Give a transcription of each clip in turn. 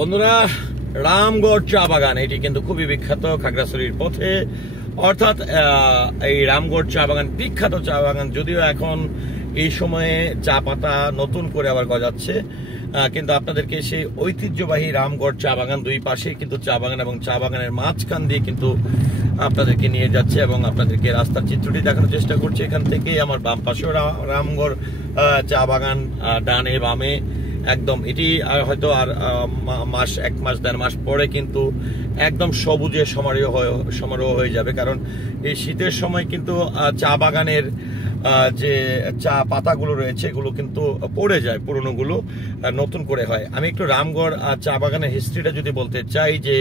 বন্ধুরা, রামগড় চা বাগান এটি কিন্তু খুবই বিখ্যাত খাগড়াছড়ির পথে। অর্থাৎ এই রামগড় চা বাগান বিখ্যাত চা বাগান, যদিও এখন এই সময়ে চা পাতা নতুন করে আবার গজাচ্ছে, কিন্তু আপনাদেরকে সেই ঐতিহ্যবাহী রামগড় চা বাগান দুই পাশে কিন্তু চা বাগান এবং চা বাগানের মাঝখান দিয়ে কিন্তু আপনাদেরকে নিয়ে যাচ্ছে এবং আপনাদেরকে রাস্তার চিত্রটি দেখানোর চেষ্টা করছে। এখান থেকে আমার বাম পাশেও রামগড় চা বাগান, ডানে বামে একদম এটি হয়তো আর এক মাস দেড় মাস পরে কিন্তু একদম সবুজে সমারোহ হয়ে যাবে, কারণ এই শীতের সময় কিন্তু চা বাগানের যে চা পাতাগুলো রয়েছে এগুলো কিন্তু পড়ে যায়, পুরনোগুলো নতুন করে হয়। আমি একটু রামগড় চা বাগানের হিস্ট্রিটা যদি বলতে চাই, যে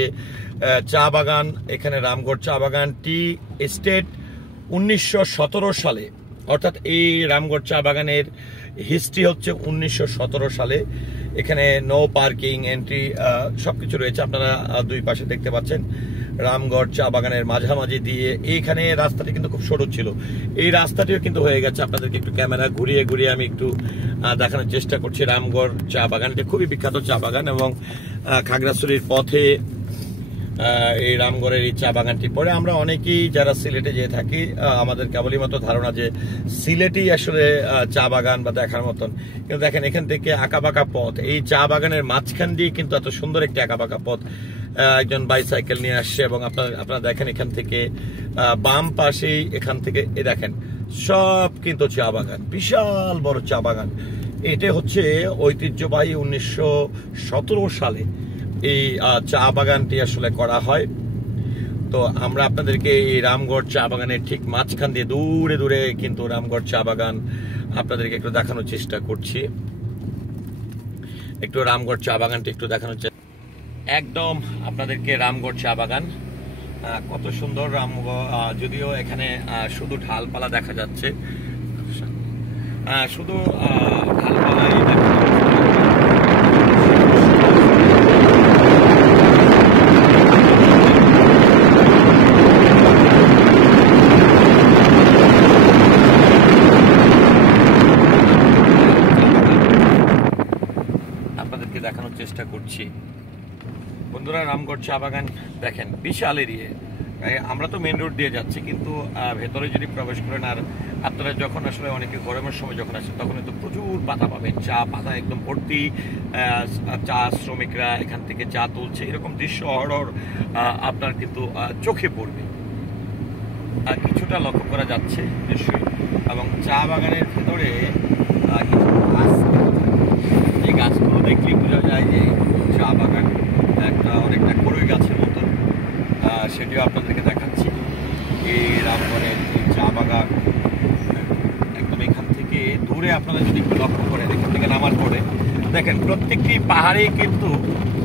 চা বাগান এখানে রামগড় চা বাগান টি এস্টেট 1917 সালে, অর্থাৎ এই রামগড় চা বাগানের হিস্ট্রি হচ্ছে 1917 সালে। এখানে নো পার্কিং, এন্ট্রি সবকিছু রয়েছে। আপনারা দুই পাশে দেখতে পাচ্ছেন রামগড় চা বাগানের মাঝামাঝি দিয়ে এইখানে রাস্তাটি কিন্তু খুব সরু ছিল, এই রাস্তাটিও কিন্তু হয়ে গেছে। আপনাদেরকে একটু ক্যামেরা ঘুরিয়ে ঘুরিয়ে আমি একটু দেখানোর চেষ্টা করছি। রামগড় চা বাগান এটি খুবই বিখ্যাত চা বাগান এবং খাগড়াছড়ির পথে এই রামগড়ের এই চা বাগানটি পরে আমরা অনেকেই যারা সিলেটে যেয়ে থাকি আমাদের কেবলই মতো ধারণা যে সিলেটই আসলে চা বাগান বা দেখার মতন, কিন্তু দেখেন এখান থেকে আঁকাবাঁকা পথ, এই চা বাগানের মাঝখান দিয়ে কিন্তু এত সুন্দর একটি আঁকাবাঁকা পথ। একজন বাইসাইকেল নিয়ে আসছে এবং আপনারা দেখেন এখান থেকে বাম পাশেই, এখান থেকে এ দেখেন সব কিন্তু চা বাগান, বিশাল বড় চা বাগান। এটা হচ্ছে ঐতিহ্যবাহী 1917 সালে এই চা বাগানটি আসলে করা হয়। তো আমরা আপনাদেরকে এই রামগড় চা বাগানের ঠিক মাঝখান দিয়ে দূরে দূরে কিন্তু রামগড় চা বাগান আপনাদেরকে একটু দেখানোর চেষ্টা করছি। একটু রামগড় চা বাগানটি একটু দেখানোর চেষ্টা, একদম আপনাদেরকে রামগড় চা বাগান কত সুন্দর। যদিও এখানে শুধু ঢালপালা দেখা যাচ্ছে, শুধু ঢালপালাই দেখা যাচ্ছে। দেখানোর চেষ্টা করছি বন্ধুরা, রামগড় চা বাগান দেখেন বিশাল এরিয়া। আমরা তো মেন রোড দিয়ে যাচ্ছি, কিন্তু ভেতরে যদি প্রবেশ করেন আর আপনারা যখন আসলে অনেকে গরমের সময় যখন আসেন তখন তো প্রচুর পাতা পাবেন, চা পাতা একদম ভর্তি। চা শ্রমিকরা এখান থেকে চা তুলছে, এরকম দৃশ্য অহরহ আপনার কিন্তু চোখে পড়বে, কিছুটা লক্ষ্য করা যাচ্ছে নিশ্চয়ই। এবং চা বাগানের ভেতরে এই গাছগুলো দেখলেই বোঝা যায় যে চা বাগান অনেকটা কড়ই গাছের মতো, সেটিও আপনাদেরকে দেখাচ্ছি। এই রামগড়ের এই চা বাগান একদম এখান থেকে দূরে আপনারা যদি একটু লক্ষ্য করেন, এখান থেকে নামার পরে দেখেন প্রত্যেকটি পাহাড়ে কিন্তু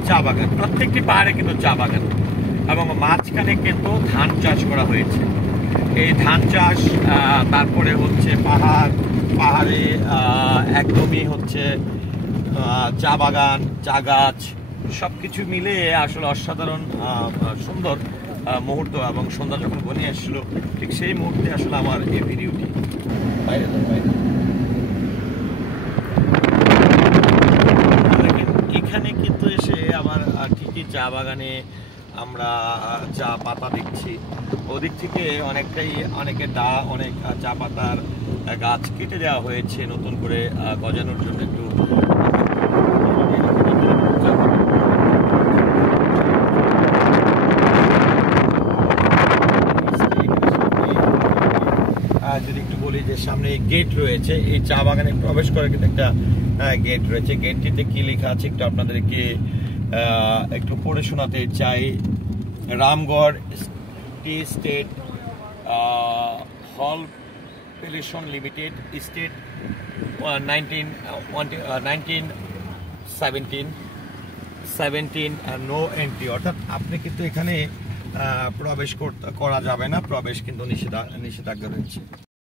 চা বাগান, প্রত্যেকটি পাহাড়ে কিন্তু চা বাগান এবং মাঝখানে কিন্তু ধান চাষ করা হয়েছে। এই ধান চাষ, তারপরে হচ্ছে পাহাড়ে একদমই হচ্ছে চা বাগান, চা গাছ, সবকিছু মিলে আসলে অসাধারণ সুন্দর মুহূর্ত। এবং সন্ধ্যা যখন ঘনিয়ে আসছিল ঠিক সেই মুহূর্তে আসলে আমার এই ভিডিওটি এখানে কিন্তু এসে আবার ঠিকই চা বাগানে আমরা চা পাতা দেখছি। ওদিক থেকে অনেক চা পাতার গাছ কেটে দেওয়া হয়েছে নতুন করে গজানোর জন্য। একটু যদি একটু বলি যে সামনে গেট রয়েছে, এই চা বাগানে প্রবেশ করার কিন্তু একটা গেট রয়েছে। গেটটিতে কি লেখা আছে একটু আপনাদেরকে একটু পড়ে শোনাতে চাই। রামগড় টি স্টেট হল পেলেশন লিমিটেড স্টেট 1917 নো এন্ট্রি, অর্থাৎ আপনি কিন্তু এখানে প্রবেশ করা যাবে না, প্রবেশ কিন্তু নিষেধাজ্ঞা রয়েছে।